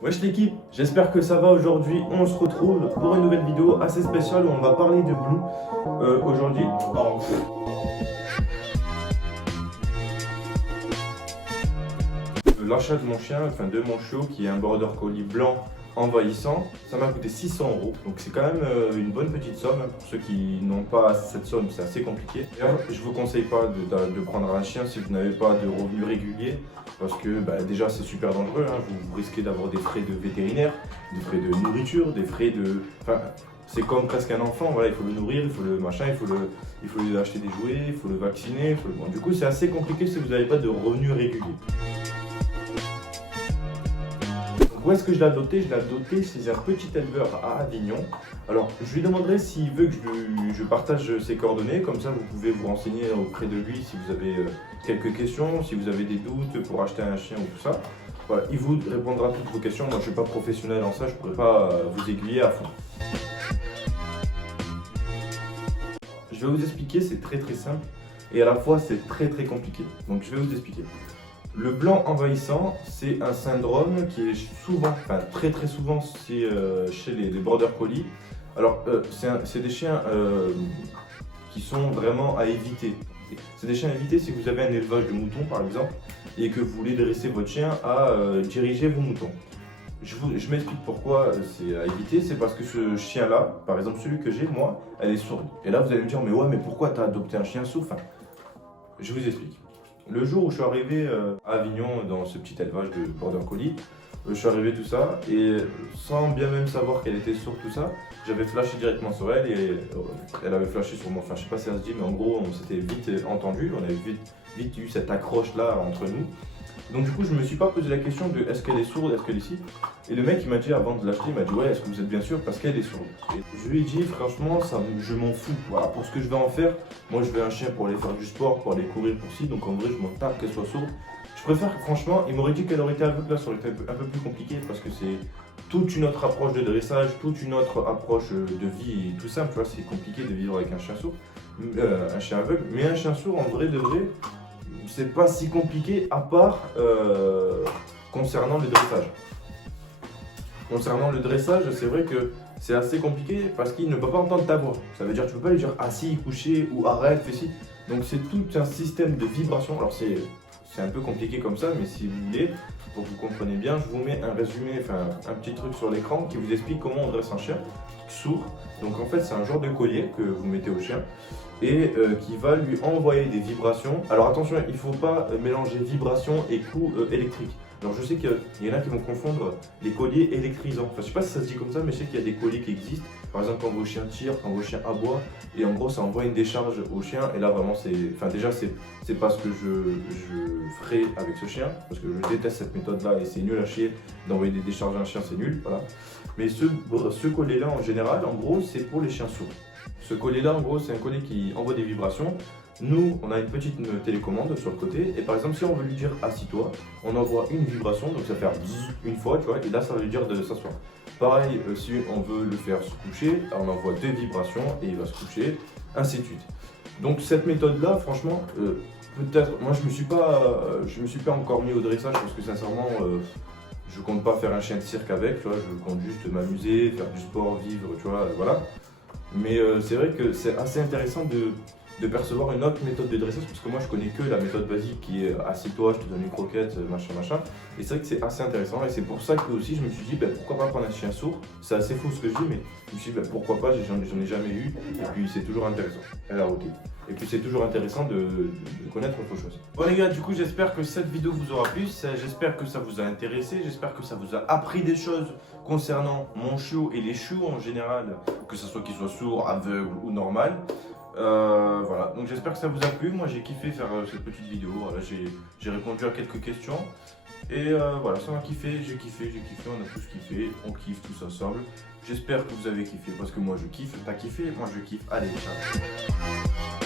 Wesh l'équipe, j'espère que ça va aujourd'hui. On se retrouve pour une nouvelle vidéo assez spéciale où on va parler de Blue. Aujourd'hui, l'achat de mon chien, enfin de mon chiot qui est un border collie blanc envahissant, ça m'a coûté 600 €. Donc c'est quand même une bonne petite somme. Pour ceux qui n'ont pas cette somme, c'est assez compliqué. D'ailleurs, je vous conseille pas de prendre un chien si vous n'avez pas de revenus réguliers. Parce que déjà c'est super dangereux, hein. Vous risquez d'avoir des frais de vétérinaire, des frais de nourriture, des frais de... Enfin, c'est comme presque un enfant, voilà, il faut le nourrir, il faut le machin, il faut lui acheter des jouets, il faut le vacciner. Bon, du coup c'est assez compliqué si vous n'avez pas de revenus réguliers. Où est-ce que je l'ai adopté? Je l'ai adopté chez un petit éleveur à Avignon. Alors, je lui demanderai s'il veut que je partage ses coordonnées. Comme ça, vous pouvez vous renseigner auprès de lui si vous avez quelques questions, si vous avez des doutes pour acheter un chien ou tout ça. Voilà, il vous répondra à toutes vos questions. Moi, je ne suis pas professionnel en ça, je ne pourrais pas vous aiguiller à fond. Je vais vous expliquer, c'est très simple. Et à la fois, c'est très compliqué. Donc, je vais vous expliquer. Le blanc envahissant, c'est un syndrome qui est souvent, enfin très souvent chez les border collie. Alors, c'est des chiens qui sont vraiment à éviter. C'est des chiens à éviter si vous avez un élevage de moutons par exemple et que vous voulez dresser votre chien à diriger vos moutons. Je m'explique pourquoi c'est à éviter, c'est parce que ce chien-là, par exemple celui que j'ai, moi, elle est sourde. Et là vous allez me dire, mais ouais, mais pourquoi tu as adopté un chien sourd? Enfin, je vous explique. Le jour où je suis arrivé à Avignon dans ce petit élevage de border collie, je suis arrivé tout ça et sans bien même savoir qu'elle était sourde tout ça, j'avais flashé directement sur elle et elle avait flashé sur moi. Enfin je sais pas si ça se dit, mais en gros on s'était vite entendu, on avait vite eu cette accroche là entre nous. Donc du coup je me suis pas posé la question de est-ce qu'elle est sourde, est-ce qu'elle est si. Et le mec il m'a dit avant de l'acheter, il m'a dit ouais, est-ce que vous êtes bien sûr parce qu'elle est sourde. Et je lui ai dit franchement je m'en fous, voilà, pour ce que je vais en faire. Moi je veux un chien pour aller faire du sport, pour aller courir pour ci, donc en vrai je m'en tape qu'elle soit sourde. Je préfère franchement, il m'aurait dit qu'elle aurait été aveugle, là ça aurait été un peu plus compliqué parce que c'est toute une autre approche de dressage, toute une autre approche de vie et tout ça, tu vois, c'est compliqué de vivre avec un chien sourd, un chien aveugle, mais un chien sourd en vrai de vrai, c'est pas si compliqué à part concernant le dressage. Concernant le dressage, c'est vrai que c'est assez compliqué parce qu'il ne peut pas entendre ta voix. Ça veut dire que tu peux pas lui dire assis, couché ou arrête, fais ci. Donc c'est tout un système de vibration. Alors c'est un peu compliqué comme ça, mais si vous voulez, pour que vous compreniez bien, je vous mets un résumé, enfin un petit truc sur l'écran qui vous explique comment on dresse un chien sourd. Donc en fait c'est un genre de collier que vous mettez au chien et qui va lui envoyer des vibrations. Alors attention, il ne faut pas mélanger vibration et coup électrique. Alors je sais qu'il y en a qui vont confondre les colliers électrisants. Enfin je sais pas si ça se dit comme ça, mais je sais qu'il y a des colliers qui existent. Par exemple quand vos chiens tirent, quand vos chiens aboient, et en gros ça envoie une décharge au chien. Et là vraiment c'est... Enfin déjà c'est pas ce que je ferai avec ce chien, parce que je déteste cette méthode là et c'est nul à chier d'envoyer des décharges à un chien, c'est nul, voilà. Mais ce collier là en général, en gros c'est pour les chiens sourds. Ce collier là en gros c'est un collier qui envoie des vibrations. Nous, on a une petite télécommande sur le côté et par exemple si on veut lui dire assis-toi, on envoie une vibration, donc ça fait bzzz une fois, tu vois, et là ça va lui dire de s'asseoir. Pareil, si on veut le faire se coucher, on envoie deux vibrations et il va se coucher, ainsi de suite. Donc cette méthode là, franchement, peut-être, moi je me suis pas encore mis au dressage parce que sincèrement, je compte pas faire un chien de cirque avec, tu vois, je compte juste m'amuser, faire du sport, vivre, tu vois, voilà. Mais c'est vrai que c'est assez intéressant de percevoir une autre méthode de dressage parce que moi je connais que la méthode basique qui est assieds-toi, je te donne une croquette, machin. Et c'est vrai que c'est assez intéressant et c'est pour ça que aussi je me suis dit pourquoi pas prendre un chien sourd. C'est assez fou ce que je dis, mais je me suis dit pourquoi pas, j'en ai jamais eu et puis c'est toujours intéressant. Alors ok. Et puis c'est toujours intéressant de connaître autre chose. Bon les gars, du coup j'espère que cette vidéo vous aura plu, j'espère que ça vous a intéressé, j'espère que ça vous a appris des choses concernant mon chiot et les chiots en général, que ce soit qu'ils soient sourds, aveugles ou normal. Voilà, donc j'espère que ça vous a plu. Moi j'ai kiffé faire cette petite vidéo, voilà, j'ai répondu à quelques questions. Et voilà, ça m'a kiffé, j'ai kiffé, on a tous kiffé, on kiffe tous ensemble. J'espère que vous avez kiffé parce que moi je kiffe, t'as kiffé, moi je kiffe. Allez, ciao.